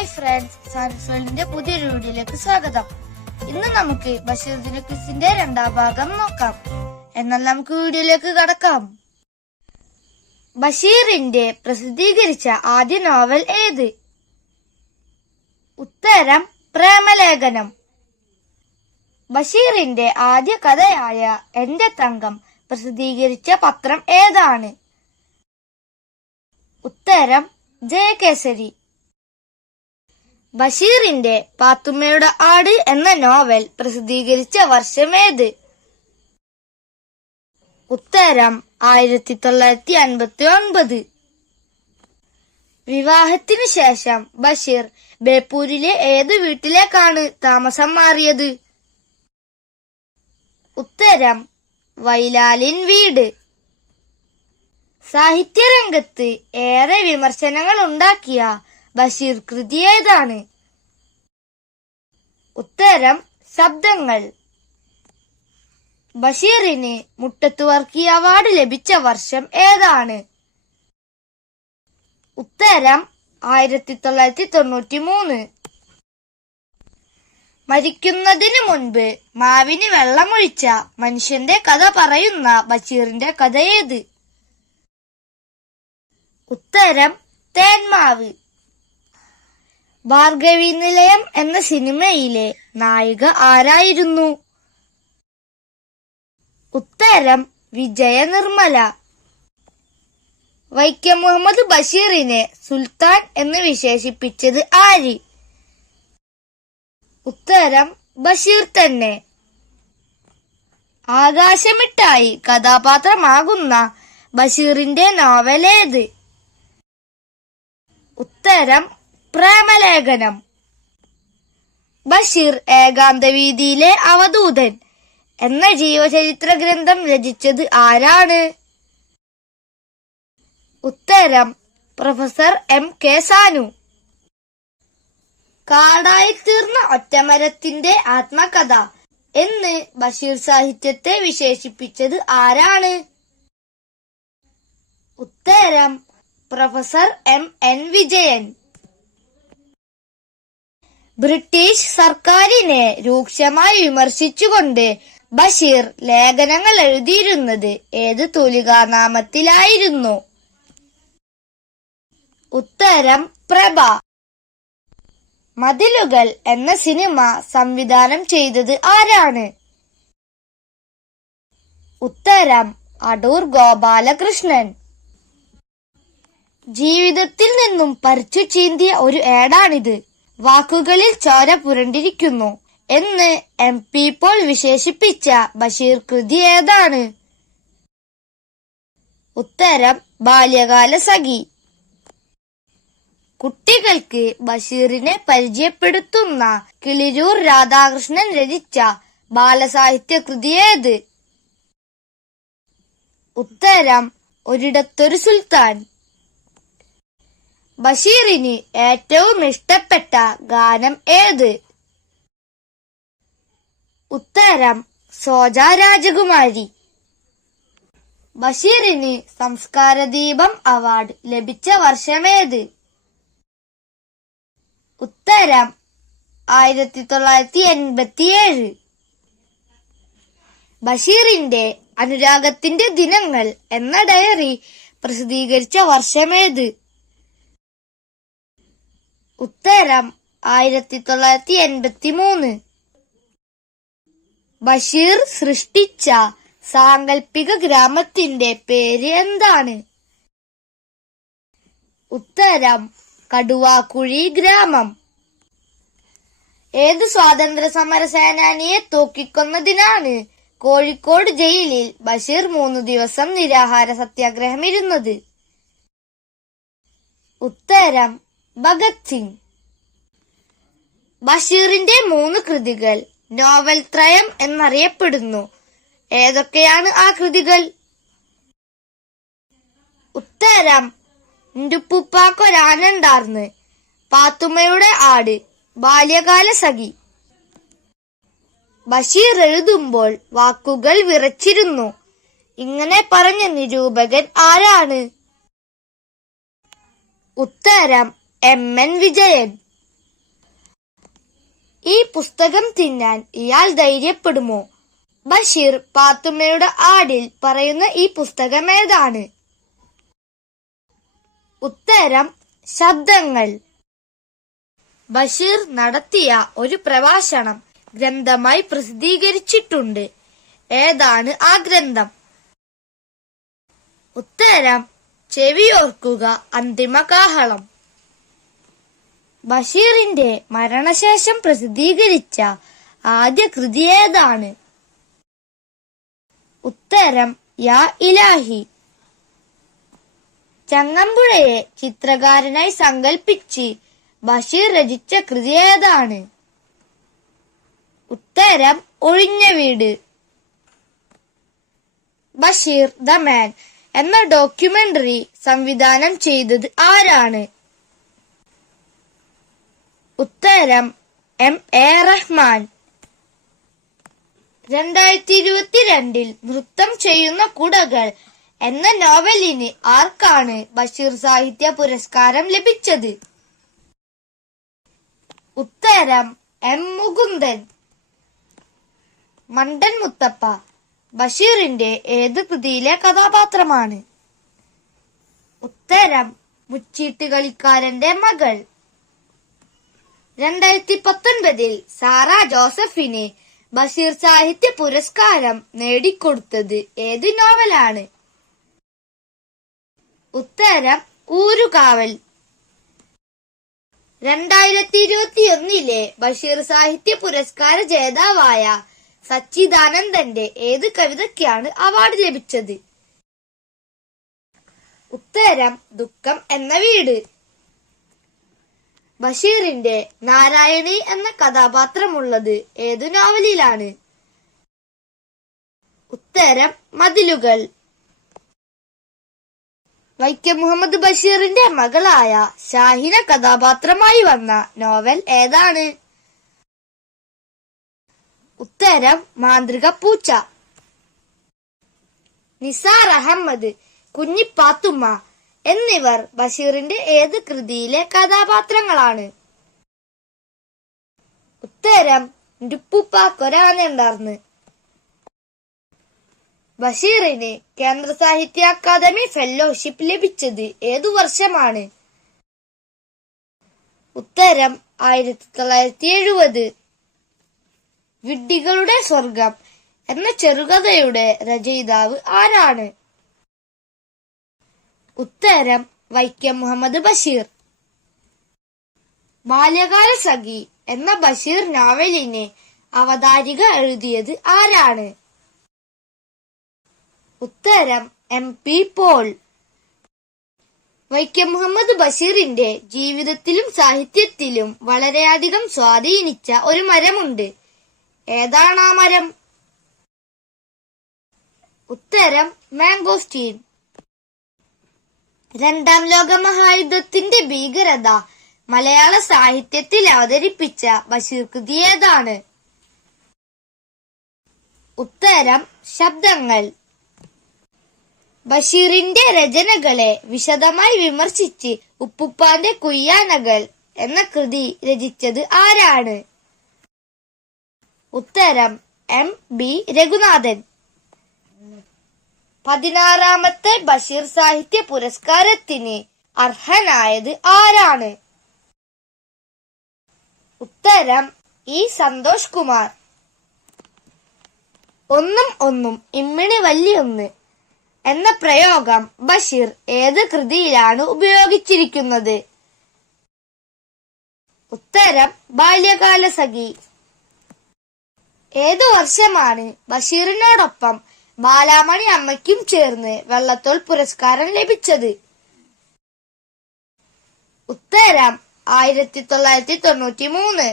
Hi friends, സാൻസ്വേൾഡിന്റെ പുതിയൊരു വീഡിയോയിലേക്ക് സ്വാഗതം. ഇന്ന് നമുക്ക് ബഷീർ ദിന ക്വിസിന്റെ രണ്ടാം ഭാഗം നോക്കാം. എന്നാൽ നമുക്ക് വീഡിയോയിലേക്ക് കടക്കാം. ബഷീറിന്റെ പ്രസിദ്ധീകരിച്ച ആദ്യ നോവൽ ഏത്? ഉത്തരം പ്രേമലേഖനം. ബഷീറിന്റെ ആദ്യ കഥയായ എന്റെ തങ്കം പ്രസിദ്ധീകരിച്ച പത്രം ഏതാണ്? ഉത്തരം ജയകേസരി. ബഷീറിന്റെ പാത്തുമ്മയുടെ ആട് എന്ന നോവൽ പ്രസിദ്ധീകരിച്ച വർഷമേത്? ഉത്തരം 1959. വിവാഹത്തിനു ശേഷം ബഷീർ ബേപ്പൂരിലെ ഏതു വീട്ടിലേക്കാണ് താമസം മാറിയത്? ഉത്തരം വൈലാലിൻ വീട്. സാഹിത്യരംഗത്ത് ഏറെ വിമർശനങ്ങൾ ഉണ്ടാക്കിയ ബഷീർ കൃതി ഏതാണ്? ഉത്തരം ശബ്ദങ്ങൾ. ബഷീറിന് മുട്ടത്ത് വർക്കി അവാർഡ് ലഭിച്ച വർഷം ഏതാണ്? ഉത്തരം 1993. മരിക്കുന്നതിന് മുൻപ് മാവിന് വെള്ളമൊഴിച്ച മനുഷ്യന്റെ കഥ പറയുന്ന ബഷീറിന്റെ കഥ ഏത്? ഉത്തരം തേന്മാവ്. ഭാർഗവീ നിലയം എന്ന സിനിമയിലെ നായിക ആരായിരുന്നു? ഉത്തരം വിജയ നിർമ്മല. വൈക്കം മുഹമ്മദ് ബഷീറിനെ സുൽത്താൻ എന്ന് വിശേഷിപ്പിച്ചത് ആര്? ഉത്തരം ബഷീർ തന്നെ. ആകാശമിട്ടായി കഥാപാത്രമാകുന്ന ബഷീറിന്റെ നോവലേത്? ഉത്തരം പ്രേമലേഖനം. ബഷീർ ഏകാന്തവീതിയിലെ അവധൂതൻ എന്ന ജീവചരിത്ര ഗ്രന്ഥം രചിച്ചത് ആരാണ്? ഉത്തരം പ്രൊഫസർ MK സാനു. കാടായിത്തീർന്ന ഒറ്റമരത്തിന്റെ ആത്മകഥ എന്ന് ബഷീർ സാഹിത്യത്തെ വിശേഷിപ്പിച്ചത് ആരാണ്? ഉത്തരം പ്രൊഫസർ MN വിജയൻ. ബ്രിട്ടീഷ് സർക്കാരിനെ രൂക്ഷമായി വിമർശിച്ചുകൊണ്ട് ബഷീർ ലേഖനങ്ങൾ എഴുതിയിരുന്നത് ഏത് തൂലികാനാമത്തിലായിരുന്നു? ഉത്തരം പ്രഭ. മതിലുകൾ എന്ന സിനിമ സംവിധാനം ചെയ്തത് ആരാണ്? ഉത്തരം അടൂർ ഗോപാലകൃഷ്ണൻ. ജീവിതത്തിൽ നിന്നും പറിച്ചു ചീന്തിയ ഒരു ഏടാണിത്. വാക്കുകളിൽ ചോര പുരണ്ടിരിക്കുന്നു എന്ന് MP പോൾ വിശേഷിപ്പിച്ച ബഷീർ കൃതി ഏതാണ്? ഉത്തരം ബാല്യകാല സഖി. കുട്ടികൾക്ക് ബഷീറിനെ പരിചയപ്പെടുത്തുന്ന കിളിരൂർ രാധാകൃഷ്ണൻ രചിച്ച ബാലസാഹിത്യ കൃതി ഏത്? ഉത്തരം ഒരിടത്തൊരു സുൽത്താൻ. ബഷീറിന് ഏറ്റവും ഇഷ്ടപ്പെട്ട ഗാനം ഏത്? ഉത്തരം സോജ രാജകുമാരി. ബഷീറിന് സംസ്കാരദീപം അവാർഡ് ലഭിച്ച വർഷമേത്? ഉത്തരം 1987. ബഷീറിന്റെ അനുരാഗത്തിന്റെ ദിനങ്ങൾ എന്ന ഡയറി പ്രസിദ്ധീകരിച്ച വർഷമേത്? ഉത്തരം 1983. ബഷീർ സൃഷ്ടിച്ച സാങ്കല്പിക ഗ്രാമത്തിന്റെ പേര് എന്താണ്? ഉത്തരം കടുവാക്കുഴി ഗ്രാമം. ഏത് സ്വാതന്ത്ര്യ സമര സേനാനിയെ തൂക്കിക്കൊന്നതിനാണ് കോഴിക്കോട് ജയിലിൽ ബഷീർ 3 ദിവസം നിരാഹാര സത്യാഗ്രഹം ഇരുന്നത്? ഉത്തരം ഭഗത് സിംഗ്. ബഷീറിന്റെ 3 കൃതികൾ നോവൽ ത്രയം എന്നറിയപ്പെടുന്നു. ഏതൊക്കെയാണ് ആ കൃതികൾ? ഉത്തരം ന്റുപ്പുപ്പാക്കൊരാനുണ്ടാർന്ന്, പാത്തുമ്മയുടെ ആട്, ബാല്യകാല സഖി. ബഷീർ എഴുതുമ്പോൾ വാക്കുകൾ വിറച്ചിരുന്നു. ഇങ്ങനെ പറഞ്ഞ നിരൂപകൻ ആരാണ്? ഉത്തരം MN വിജയൻ. ഈ പുസ്തകം തിന്നാൻ ഇയാൾ ധൈര്യപ്പെടുമോ? ബഷീർ പാത്തുമ്മയുടെ ആടിൽ പറയുന്ന ഈ പുസ്തകം ഏതാണ്? ഉത്തരം ശബ്ദങ്ങൾ. ബഷീർ നടത്തിയ ഒരു പ്രഭാഷണം ഗ്രന്ഥമായി പ്രസിദ്ധീകരിച്ചിട്ടുണ്ട്. ഏതാണ് ആ ഗ്രന്ഥം? ഉത്തരം ചെവിയോർക്കുക അന്തിമകാഹളം. ബഷീറിന്റെ മരണശേഷം പ്രസിദ്ധീകരിച്ച ആദ്യ കൃതി ഏതാണ്? ഉത്തരം യാ ഇലാഹി. ചങ്ങമ്പുഴയെ ചിത്രകാരനായി സങ്കൽപ്പിച്ച് ബഷീർ രചിച്ച കൃതി ഏതാണ്? ഉത്തരം ഒഴിഞ്ഞ വീട്. ബഷീർ ദ മാൻ എന്ന ഡോക്യുമെന്ററി സംവിധാനം ചെയ്തത് ആരാണ്? ഉത്തരം M.A. റഹ്മാൻ. 2022 നൃത്തം ചെയ്യുന്ന കുടകൾ എന്ന നോവലിന് ആർക്കാണ് ബഷീർ സാഹിത്യ പുരസ്കാരം ലഭിച്ചത്? ഉത്തരം M. മുകുന്ദൻ. മണ്ടൻ മുത്തപ്പ ബഷീറിന്റെ ഏത് കൃതിയിലെ കഥാപാത്രമാണ്? ഉത്തരം മുച്ചീട്ട് കളിക്കാരന്റെ മകൾ. 2019 സാറ ജോസഫിന് ബഷീർ സാഹിത്യ പുരസ്കാരം നേടിക്കൊടുത്തത് ഏത് നോവലാണ്? ഉത്തരം ഊരുകാവൽ. 2021 ബഷീർ സാഹിത്യ പുരസ്കാര ജേതാവായ സച്ചിദാനന്ദന്റെ ഏത് കവിതയ്ക്കാണ് അവാർഡ് ലഭിച്ചത്? ഉത്തരം ദുഃഖം എന്ന വീട്. ബഷീറിന്റെ നാരായണി എന്ന കഥാപാത്രമുള്ളത് ഏതു നോവലിലാണ്? ഉത്തരം മതിലുകൾ. വൈക്കം മുഹമ്മദ് ബഷീറിന്റെ മകളായ ഷാഹിന കഥാപാത്രമായി വന്ന നോവൽ ഏതാണ്? ഉത്തരം മാന്ത്രിക പൂച്ച. നിസാർ അഹമ്മദ്, കുഞ്ഞിപ്പാത്തുമ്മ എന്നിവർ ബഷീറിന്റെ ഏത് കൃതിയിലെ കഥാപാത്രങ്ങളാണ്? ഉത്തരം ടുപ്പുപ്പാക്കൊരാനുണ്ടാർന്ന്. ബഷീറിന് കേന്ദ്ര സാഹിത്യ അക്കാദമി ഫെലോഷിപ്പ് ലഭിച്ചത് ഏതു വർഷമാണ്? ഉത്തരം 1970. വിഡ്ഢികളുടെ സ്വർഗം എന്ന ചെറുകഥയുടെ രചയിതാവ് ആരാണ്? ഉത്തരം വൈക്കം മുഹമ്മദ് ബഷീർ. ബാല്യകാല സഖി എന്ന ബഷീർ നോവലിന് അവതാരിക എഴുതിയത് ആരാണ്? ഉത്തരം M.P. പോൾ. വൈക്കം മുഹമ്മദ് ബഷീറിന്റെ ജീവിതത്തിലും സാഹിത്യത്തിലും വളരെയധികം സ്വാധീനിച്ച ഒരു മരമുണ്ട്. ഏതാണ് ആ മരം? ഉത്തരം മാംഗോസ്റ്റീൻ. രണ്ടാം ലോക മഹായുദ്ധത്തിന്റെ ഭീകരത മലയാള സാഹിത്യത്തിൽ അവതരിപ്പിച്ച ബഷീർ കൃതി ഏതാണ്? ഉത്തരം ശബ്ദങ്ങൾ. ബഷീറിന്റെ രചനകളെ വിശദമായി വിമർശിച്ച് ഉപ്പുപ്പാന്റെ കുയ്യാനകൾ എന്ന കൃതി രചിച്ചത് ആരാണ്? ഉത്തരം M.B. രഘുനാഥൻ. 16ാമത്തെ ബഷീർ സാഹിത്യ പുരസ്കാരത്തിന് അർഹനായത് ആരാണ്? ഉത്തരം E. സന്തോഷ് കുമാർ. ഒന്നും ഒന്നും ഇമ്മിണി വല്യൊന്ന് എന്ന പ്രയോഗം ബഷീർ ഏത് കൃതിയിലാണ് ഉപയോഗിച്ചിരിക്കുന്നത്? ഉത്തരം ബാല്യകാല സഖി. ഏതു വർഷമാണ് ബഷീറിനോടൊപ്പം ബാലാമണി അമ്മയ്ക്കും ചേർന്ന് വള്ളത്തോൾ പുരസ്കാരം ലഭിച്ചത്? ഉത്തരം 1993.